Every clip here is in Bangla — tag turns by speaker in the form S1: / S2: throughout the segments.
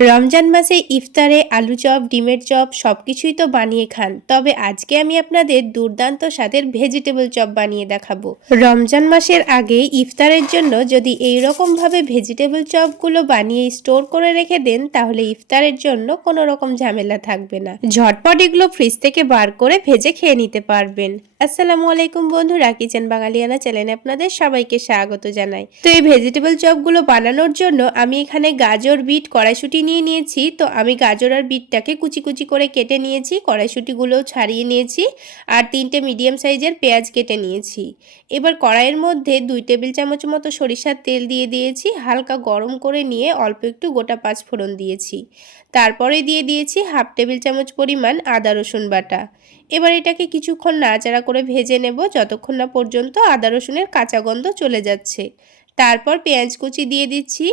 S1: রমজান মাসে ইফতারে, আলু চপ, ডিমের চপ সব কিছুই তো বানিয়ে খান। তবে আজকে আমি আপনাদের দুর্দান্ত স্বাদের ভেজিটেবল চপ বানিয়ে দেখাবো। রমজান মাসের আগে ইফতারের জন্য যদি এই রকমভাবে ভেজিটেবল চপগুলো বানিয়ে স্টোর করে রেখে দেন, তাহলে ইফতারের জন্য কোনো রকম ঝামেলা থাকবে না। ঝটপট এগুলো ফ্রিজ থেকে বার করে ভেজে খেয়ে নিতে পারবেন। আসসালামু আলাইকুম বন্ধুরা, কিচেন বাঙালিয়ানা চ্যানেলে আপনাদের সবাইকে স্বাগত জানাই। তো এই ভেজিটেবল চপগুলো বানানোর জন্য আমি এখানে গাজর, বিট, কড়াইশুটি নিয়ে নিয়েছি। তো আমি গাজর আর বিটটাকে কুচি কুচি করে কেটে নিয়েছি, কড়াইশুটিগুলোও ছাড়িয়ে নিয়েছি আর তিনটে মিডিয়াম সাইজের পেঁয়াজ কেটে নিয়েছি। এবার কড়াইয়ের মধ্যে দুই টেবিল চামচ মতো সরিষার তেল দিয়ে দিয়েছি, হালকা গরম করে নিয়ে অল্প একটু গোটা পাঁচ ফোড়ন দিয়েছি। তারপরে দিয়ে দিয়েছি হাফ টেবিল চামচ পরিমাণ আদা রসুন বাটা। এবার এটাকে কিছুক্ষণ নাড়াচাড়া করে ভেজে নেব, যতক্ষণ না পর্যন্ত আদা রসুনের কাঁচা গন্ধ চলে যাচ্ছে। তারপর পেঁয়াজ কুচি দিয়ে দিচ্ছি।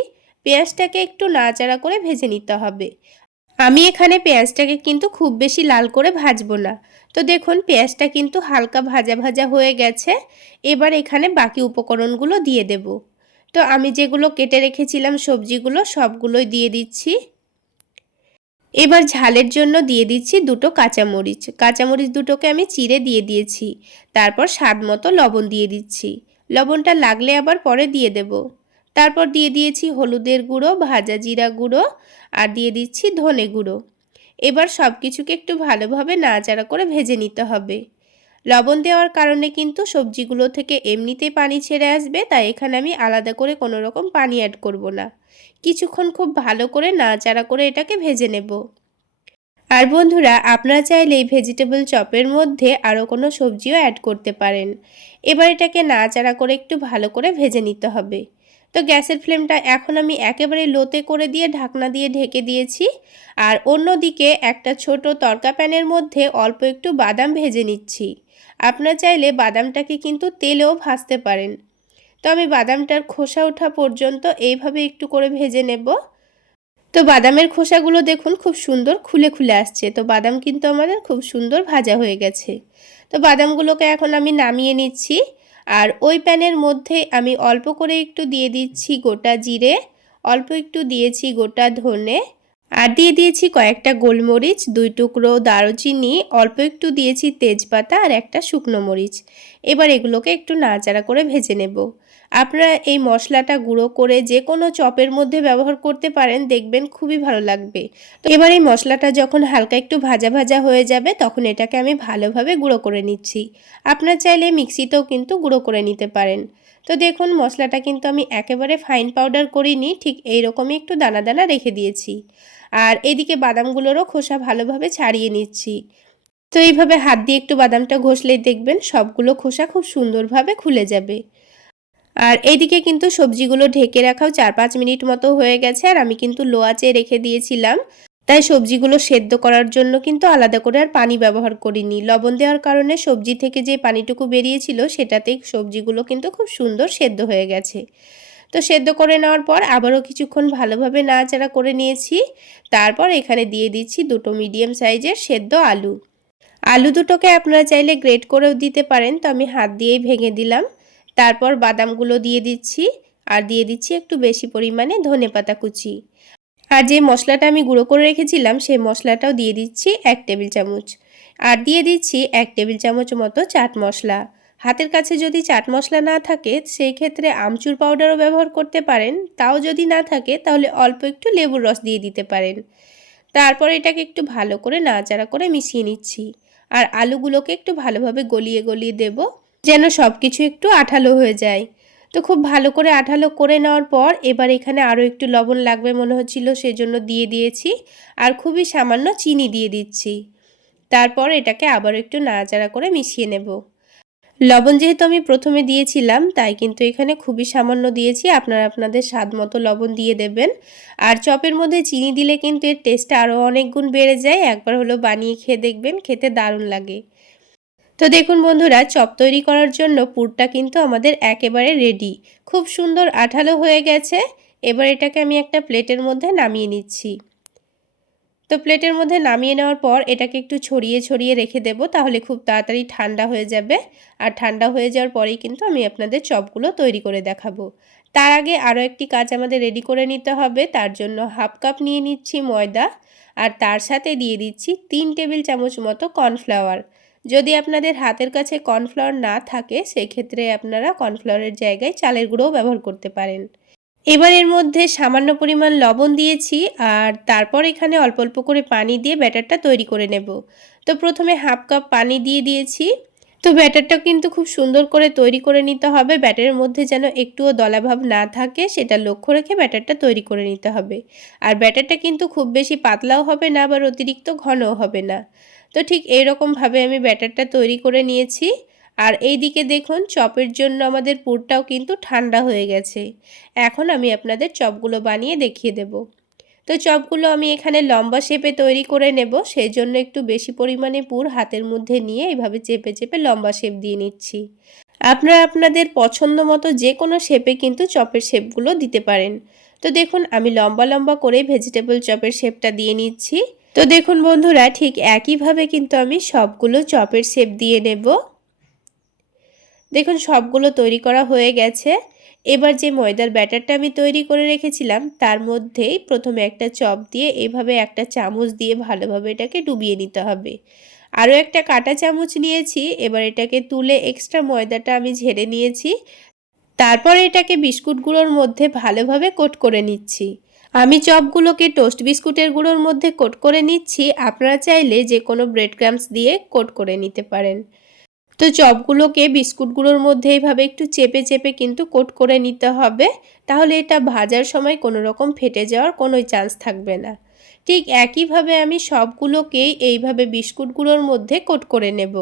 S1: পেঁয়াজটাকে একটু নাড়াচাড়া করে ভেজে নিতে হবে। আমি এখানে পেঁয়াজটাকে কিন্তু খুব বেশি লাল করে ভাজবো না। তো দেখুন, পেঁয়াজটা কিন্তু হালকা ভাজা ভাজা হয়ে গেছে। এবার এখানে বাকি উপকরণগুলো দিয়ে দেব। তো আমি যেগুলো কেটে রেখেছিলাম, সবজিগুলো সবগুলোই দিয়ে দিচ্ছি। এবার ঝালের জন্য দিয়ে দিচ্ছি দুটো কাঁচামরিচ। কাঁচামরিচ দুটোকে আমি চিড়ে দিয়ে দিয়েছি। তারপর স্বাদ মতো লবণ দিয়ে দিচ্ছি। লবণটা লাগলে আবার পরে দিয়ে দেব। তারপর দিয়ে দিয়েছি হলুদের গুঁড়ো, ভাজা জিরা গুঁড়ো আর দিয়ে দিচ্ছি ধনে গুঁড়ো। এবার সব কিছুকে একটু ভালোভাবে নাড়াচাড়া করে ভেজে নিতে হবে। লবণ দেওয়ার কারণে কিন্তু সবজিগুলো থেকে এমনিতেই পানি ছেড়ে আসবে, তাই এখানে আমি আলাদা করে কোনো রকম পানি অ্যাড করব না। কিছুক্ষণ খুব ভালো করে নাড়াচাড়া করে এটাকে ভেজে নেব। আর বন্ধুরা, আপনারা চাইলে এই ভেজিটেবল চপের মধ্যে আরও কোনো সবজিও অ্যাড করতে পারেন। এবার এটাকে নাড়াচাড়া করে একটু ভালো করে ভেজে নিতে হবে। তো গ্যাসের ফ্লেমটা এখন আমি একেবারে লোতে করে দিয়ে ঢাকনা দিয়ে ঢেকে দিয়েছি। আর অন্যদিকে একটা ছোট তরকা প্যানের মধ্যে অল্প একটু বাদাম ভেজে নিচ্ছি। আপনার চাইলে বাদামটাকে কিন্তু তেলেও ভাজতে পারেন। তো আমি বাদামটার খোসা ওঠা পর্যন্ত এইভাবে একটু করে ভেজে নেব। তো বাদামের খোসাগুলো দেখুন খুব সুন্দর খুলে খুলে আসছে। তো বাদাম কিন্তু আমাদের খুব সুন্দর ভাজা হয়ে গেছে। তো বাদামগুলোকে এখন আমি নামিয়ে নিচ্ছি। আর ওই প্যানের মধ্যে আমি অল্প করে একটু দিয়ে দিচ্ছি গোটা জিরে, অল্প একটু দিয়েছি গোটা ধনে আর দিয়ে দিয়েছি কয়েকটা গোলমরিচ, দুই টুকরো দারুচিনি, অল্প একটু দিয়েছি তেজপাতা আর একটা শুকনো মরিচ। এবার এগুলোকে একটু নাড়াচাড়া করে ভেজে নেব। আপনারা এই মশলাটা গুঁড়ো করে যে কোনো চপের মধ্যে ব্যবহার করতে পারেন, দেখবেন খুবই ভালো লাগবে। তো এবার এই মশলাটা যখন হালকা একটু ভাজা ভাজা হয়ে যাবে, তখন এটাকে আমি ভালোভাবে গুঁড়ো করে নিচ্ছি। আপনার চাইলে মিক্সিতেও কিন্তু গুঁড়ো করে নিতে পারেন। তো দেখুন, মশলাটা কিন্তু আমি একেবারে ফাইন পাউডার করিনি, ঠিক এইরকমই একটু দানা দানা রেখে দিয়েছি। আর এদিকে বাদামগুলোরও খোসা ভালোভাবে ছাড়িয়ে নিচ্ছি। তো এইভাবে হাত দিয়ে একটু বাদামটা ঘষলেই দেখবেন সবগুলো খোসা খুব সুন্দরভাবে খুলে যাবে। আর এইদিকে কিন্তু সবজিগুলো ঢেকে রাখাও চার পাঁচ মিনিট মতো হয়ে গেছে, আর আমি কিন্তু লো আঁচে রেখে দিয়েছিলাম। তাই সবজিগুলো সেদ্ধ করার জন্য কিন্তু আলাদা করে আর পানি ব্যবহার করিনি। লবণ দেওয়ার কারণে সবজি থেকে যে পানিটুকু বেরিয়েছিল সেটাতেই সবজিগুলো কিন্তু খুব সুন্দর সেদ্ধ হয়ে গেছে। তো সেদ্ধ করে নেওয়ার পর আবারও কিছুক্ষণ ভালোভাবে নাড়াচাড়া করে নিয়েছি। তারপর এখানে দিয়ে দিচ্ছি দুটো মিডিয়াম সাইজের সেদ্ধ আলু। আলু দুটোকে আপনারা চাইলে গ্রেট করেও দিতে পারেন, তো আমি হাত দিয়েই ভেঙে দিলাম। তারপর বাদামগুলো দিয়ে দিচ্ছি আর দিয়ে দিচ্ছি একটু বেশি পরিমাণে ধনে পাতা কুচি। আর যে মশলাটা আমি গুঁড়ো করে রেখেছিলাম, সেই মশলাটাও দিয়ে দিচ্ছি এক টেবিল চামচ। আর দিয়ে দিচ্ছি এক টেবিল চামচ মতো চাট মশলা। হাতের কাছে যদি চাট মশলা না থাকে, সেই ক্ষেত্রে আমচুর পাউডারও ব্যবহার করতে পারেন। তাও যদি না থাকে, তাহলে অল্প একটু লেবুর রস দিয়ে দিতে পারেন। তারপর এটাকে একটু ভালো করে নাড়াচাড়া করে মিশিয়ে নিচ্ছি। আর আলুগুলোকে একটু ভালোভাবে গলিয়ে গলিয়ে দেব। যেন সব কিছু একটু আঠালো হয়ে যায়। তো খুব ভালো করে আঠালো করে নেওয়ার পর এবার এখানে আরও একটু লবণ লাগবে মনে হচ্ছিল, সেজন্য দিয়ে দিয়েছি। আর খুবই সামান্য চিনি দিয়ে দিচ্ছি। তারপর এটাকে আবার একটু নাড়াচাড়া করে মিশিয়ে নেব। লবণ যেহেতু আমি প্রথমে দিয়েছিলাম, তাই কিন্তু এখানে খুবই সামান্য দিয়েছি। আপনারা আপনাদের স্বাদ মতো লবণ দিয়ে দেবেন। আর চপের মধ্যে চিনি দিলে কিন্তু এর টেস্টটা আরও অনেক গুণ বেড়ে যায়। একবার হলো বানিয়ে খেয়ে দেখবেন, খেতে দারুণ লাগে। তো দেখুন বন্ধুরা, চপ তৈরি করার জন্য পুরটা কিন্তু আমাদের একেবারে রেডি খুব সুন্দর আঠালো হয়ে গেছে। এবার এটাকে আমি একটা প্লেটের মধ্যে নামিয়ে নিচ্ছি। তো প্লেটের মধ্যে নামিয়ে নেওয়ার পর এটাকে একটু ছড়িয়ে ছড়িয়ে রেখে দেব, তাহলে খুব তাড়াতাড়ি ঠান্ডা হয়ে যাবে। আর ঠান্ডা হয়ে যাওয়ার পরেই কিন্তু আমি আপনাদের চপগুলো তৈরি করে দেখাবো। তার আগে আরও একটি কাজ আমাদের রেডি করে নিতে হবে, তার জন্য হাফ কাপ নিয়ে নিচ্ছি ময়দা। আর তার সাথে দিয়ে দিচ্ছি তিন টেবিল চামচ মতো কর্নফ্লাওয়ার। যদি আপনাদের হাতের কাছে কর্নফ্লাওয়ার না থাকে, সেক্ষেত্রে আপনারা কর্নফ্লাওয়ারের জায়গায় চালের গুঁড়োও ব্যবহার করতে পারেন। এবার এর মধ্যে সামান্য পরিমাণ লবণ দিয়েছি, আর তারপর এখানে অল্প অল্প করে পানি দিয়ে ব্যাটারটা তৈরি করে নেব। তো প্রথমে হাফ কাপ পানি দিয়ে দিয়েছি। তো ব্যাটারটা কিন্তু খুব সুন্দর করে তৈরি করে নিতে হবে। ব্যাটারের মধ্যে যেন একটুও দলাভাব না থাকে, সেটা লক্ষ্য রেখে ব্যাটারটা তৈরি করে নিতে হবে। আর ব্যাটারটা কিন্তু খুব বেশি পাতলাও হবে না আবার অতিরিক্ত ঘনও হবে না। তো ঠিক এইরকমভাবে আমি ব্যাটারটা তৈরি করে নিয়েছি। আর এই দিকে দেখুন, চপের জন্য আমাদের পুরটাও কিন্তু ঠান্ডা হয়ে গেছে। এখন আমি আপনাদের চপগুলো বানিয়ে দেখিয়ে দেব। তো চপগুলো আমি এখানে লম্বা শেপে তৈরি করে নেব। সেই জন্য একটু বেশি পরিমাণে পুর হাতের মধ্যে নিয়ে এইভাবে চেপে চেপে লম্বা শেপ দিয়ে নিচ্ছি। আপনারা আপনাদের পছন্দ মতো যে কোনো শেপে কিন্তু চপের শেপগুলো দিতে পারেন। তো দেখুন, আমি লম্বা লম্বা করে ভেজিটেবল চপের শেপটা দিয়ে নিচ্ছি। তো দেখুন বন্ধুরা, ঠিক একইভাবে কিন্তু আমি সবগুলো চপের শেপ দিয়ে নেব। দেখুন সবগুলো তৈরি করা হয়ে গেছে। এবার যে ময়দার ব্যাটারটা আমি তৈরি করে রেখেছিলাম, তার মধ্যেই প্রথমে একটা চপ দিয়ে এভাবে একটা চামচ দিয়ে ভালোভাবে এটাকে ডুবিয়ে নিতে হবে। আরও একটা কাটা চামচ নিয়েছি, এবার এটাকে তুলে এক্সট্রা ময়দাটা আমি ঝেড়ে নিয়েছি। তারপর এটাকে বিস্কুট গুঁড়োর মধ্যে ভালোভাবে কোট করে নিচ্ছি। আমি চপগুলোকে টোস্ট বিস্কুটের গুঁড়োর মধ্যে কোট করে নিচ্ছি। আপনারা চাইলে যে কোনো ব্রেড ক্রামস দিয়ে কোট করে নিতে পারেন। তো চপগুলোকে বিস্কুটগুলোর মধ্যে এইভাবে একটু চেপে চেপে কিন্তু কোট করে নিতে হবে। তাহলে এটা ভাজার সময় কোনো রকম ফেটে যাওয়ার কোনো চান্স থাকবে না। ঠিক একইভাবে আমি সবগুলোকেই এইভাবে বিস্কুটগুলোর মধ্যে কোট করে নেব।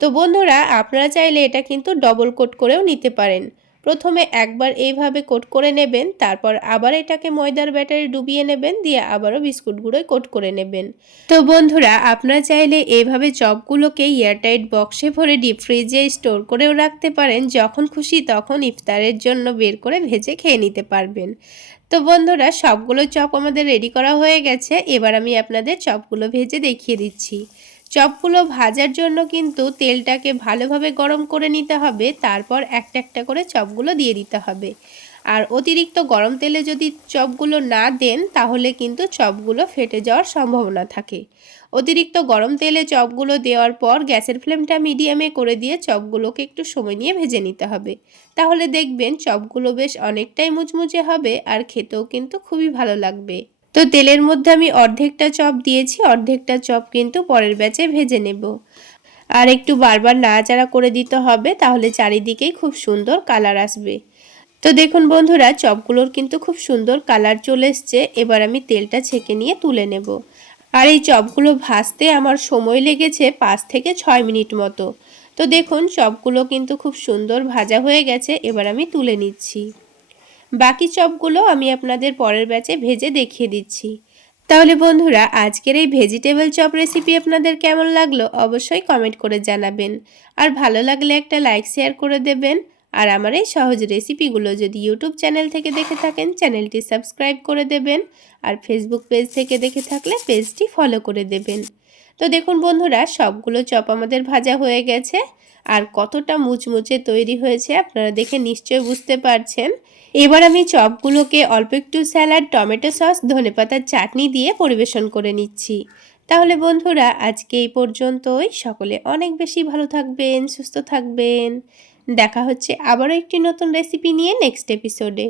S1: তো বন্ধুরা, আপনারা চাইলে এটা কিন্তু ডবল কোট করেও নিতে পারেন। প্রথমে একবার এইভাবে কোট করে নেবেন, তারপর আবার এটাকে ময়দার ব্যাটারি ডুবিয়ে নেবেন, দিয়ে আবারও বিস্কুট কোট করে নেবেন। তো বন্ধুরা, আপনারা চাইলে এইভাবে চপগুলোকে এয়ারটাইট বক্সে ভরে ডিপ ফ্রিজে স্টোর করেও রাখতে পারেন, যখন খুশি তখন ইফতারের জন্য বের করে ভেজে খেয়ে নিতে পারবেন। তো বন্ধুরা, সবগুলো চপ আমাদের রেডি করা হয়ে গেছে, এবার আমি আপনাদের চপগুলো ভেজে দেখিয়ে দিচ্ছি। চপগুলো ভাজার জন্য কিন্তু তেলটাকে ভালোভাবে গরম করে নিতে হবে, তারপর একটা একটা করে চপগুলো দিয়ে দিতে হবে। আর অতিরিক্ত গরম তেলে যদি চপগুলো না দেন, তাহলে কিন্তু চপগুলো ফেটে যাওয়ার সম্ভাবনা থাকে। অতিরিক্ত গরম তেলে চপগুলো দেওয়ার পর গ্যাসের ফ্লেমটা মিডিয়ামে করে দিয়ে চপগুলোকে একটু সময় নিয়ে ভেজে নিতে হবে। তাহলে দেখবেন চপগুলো বেশ অনেকটাই মুচমুচে হবে আর খেতেও কিন্তু খুবই ভালো লাগবে। তো তেলের মধ্যে আমি অর্ধেকটা চপ দিয়েছি, অর্ধেকটা চপ কিন্তু পরের ব্যাচে ভেজে নেব। আর একটু বারবার নাড়াচাড়া করে দিতে হবে, তাহলে চারিদিকেই খুব সুন্দর কালার আসবে। তো দেখুন বন্ধুরা, চপগুলোর কিন্তু খুব সুন্দর কালার চলে এসছে, এবার আমি তেলটা ছেঁকে নিয়ে তুলে নেব। আর এই চপগুলো ভাজতে আমার সময় লেগেছে পাঁচ থেকে ছয় মিনিট মতো। তো দেখুন, চপগুলো কিন্তু খুব সুন্দর ভাজা হয়ে গেছে, এবার আমি তুলে নিচ্ছি। বাকি চপগুলো আমি আপনাদের পরের ব্যাচে ভেজে দেখিয়ে দিচ্ছি। তাহলে বন্ধুরা, আজকের এই ভেজিটেবল চপ রেসিপি আপনাদের কেমন লাগল অবশ্যই কমেন্ট করে জানাবেন। আর ভালো লাগলে একটা লাইক শেয়ার করে দেবেন। আর আমার এই সহজ রেসিপিগুলো যদি ইউটিউব চ্যানেল থেকে দেখে থাকেন চ্যানেলটি সাবস্ক্রাইব করে দেবেন। আর ফেসবুক পেজ থেকে দেখে থাকলে পেজটি ফলো করে দেবেন। তো দেখুন বন্ধুরা, সবগুলো চপ আমাদের ভাজা হয়ে গেছে। আর কতটা মুচমুচে তৈরি হয়েছে আপনারা দেখে নিশ্চয় বুঝতে পারছেন। এবার আমি চপগুলোকে অল্প একটু স্যালাড, টমেটো সস ধনে পাতার চাটনি দিয়ে পরিবেশন করে নিচ্ছি। তাহলে বন্ধুরা, আজকে এই পর্যন্তই। সকলে অনেক বেশি ভালো থাকবেন, সুস্থ থাকবেন। দেখা হচ্ছে আবারও একটি নতুন রেসিপি নিয়ে নেক্সট এপিসোডে